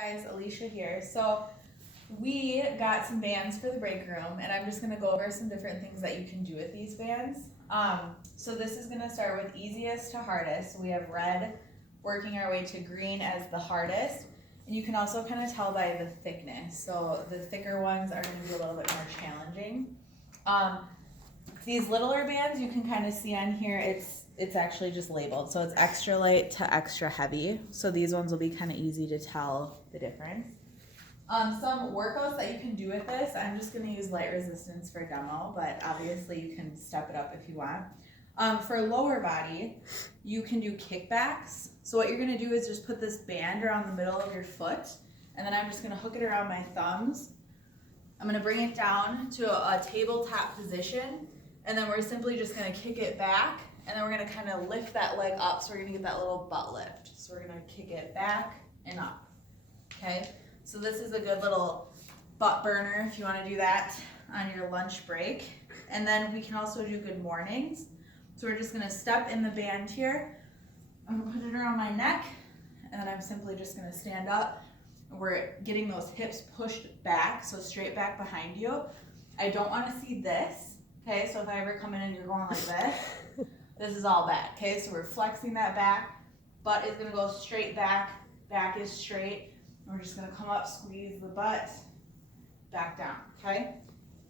Guys, Alicia here. So we got some bands for the break room, and I'm just going to go over some different things that you can do with these bands. So this is going to start with easiest to hardest. So we have red working our way to green as the hardest, and you can also kind of tell by the thickness. So the thicker ones are going to be a little bit more challenging. These littler bands you can kind of see on here, it's actually just labeled. So it's extra light to extra heavy. So these ones will be kind of easy to tell the difference. Some workouts that you can do with this, I'm just going to use light resistance for demo, but obviously you can step it up if you want. For lower body, you can do kickbacks. So what you're going to do is just put this band around the middle of your foot, and then I'm just going to hook it around my thumbs. I'm going to bring it down to a tabletop position, and then we're simply just going to kick it back, and then we're going to kind of lift that leg up, so we're going to get that little butt lift. So we're going to kick it back and up, okay? So this is a good little butt burner if you want to do that on your lunch break. And then we can also do good mornings. So we're just going to step in the band here. I'm going to put it around my neck, and then I'm simply just going to stand up. We're getting those hips pushed back, so straight back behind you. I don't want to see this, okay? So if I ever come in and you're going like this, this is all back, okay? So we're flexing that back. Butt is going to go straight back. Back is straight. And we're just going to come up, squeeze the butt, back down, okay?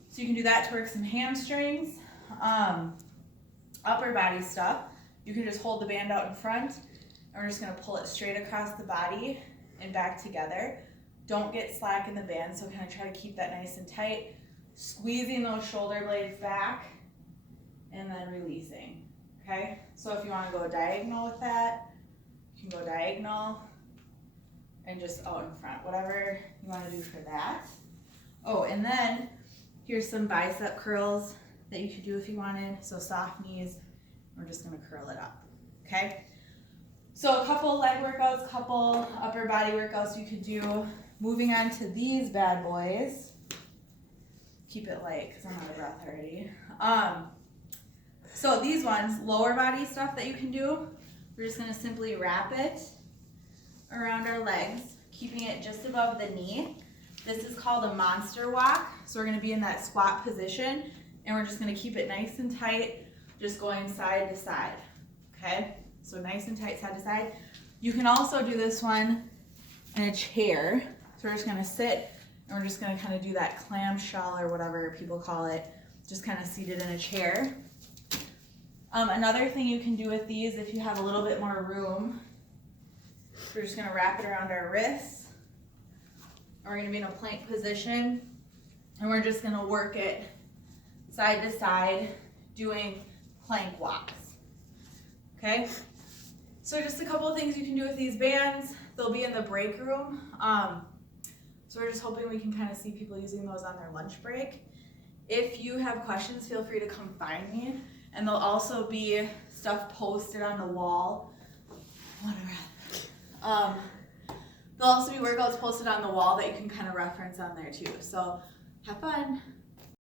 So you can do that to work some hamstrings. Upper body stuff, you can just hold the band out in front, and we're just going to pull it straight across the body and back together. Don't get slack in the band, so kind of try to keep that nice and tight. Squeezing those shoulder blades back, and then releasing, okay? So if you want to go diagonal with that, you can go diagonal and just out in front, whatever you want to do for that. Oh, and then here's some bicep curls that you could do if you wanted. So soft knees, we're just going to curl it up, okay? So a couple leg workouts, couple upper body workouts you could do. Moving on to these bad boys. Keep it light because I'm out of breath already. So these ones, lower body stuff that you can do, we're just going to simply wrap it around our legs, keeping it just above the knee. This is called a monster walk. So we're going to be in that squat position, and we're just going to keep it nice and tight, just going side to side, okay? So nice and tight side to side. You can also do this one in a chair. So we're just going to sit, and we're just going to kind of do that clamshell or whatever people call it, just kind of seated in a chair. Another thing you can do with these, if you have a little bit more room, we're just going to wrap it around our wrists. And we're going to be in a plank position, and we're just going to work it side to side, doing plank walks, okay? So just a couple of things you can do with these bands. They'll be in the break room. So we're just hoping we can kind of see people using those on their lunch break. If you have questions, feel free to come find me. And there'll also be stuff posted on the wall. There'll also be workouts posted on the wall that you can kind of reference on there too. So have fun.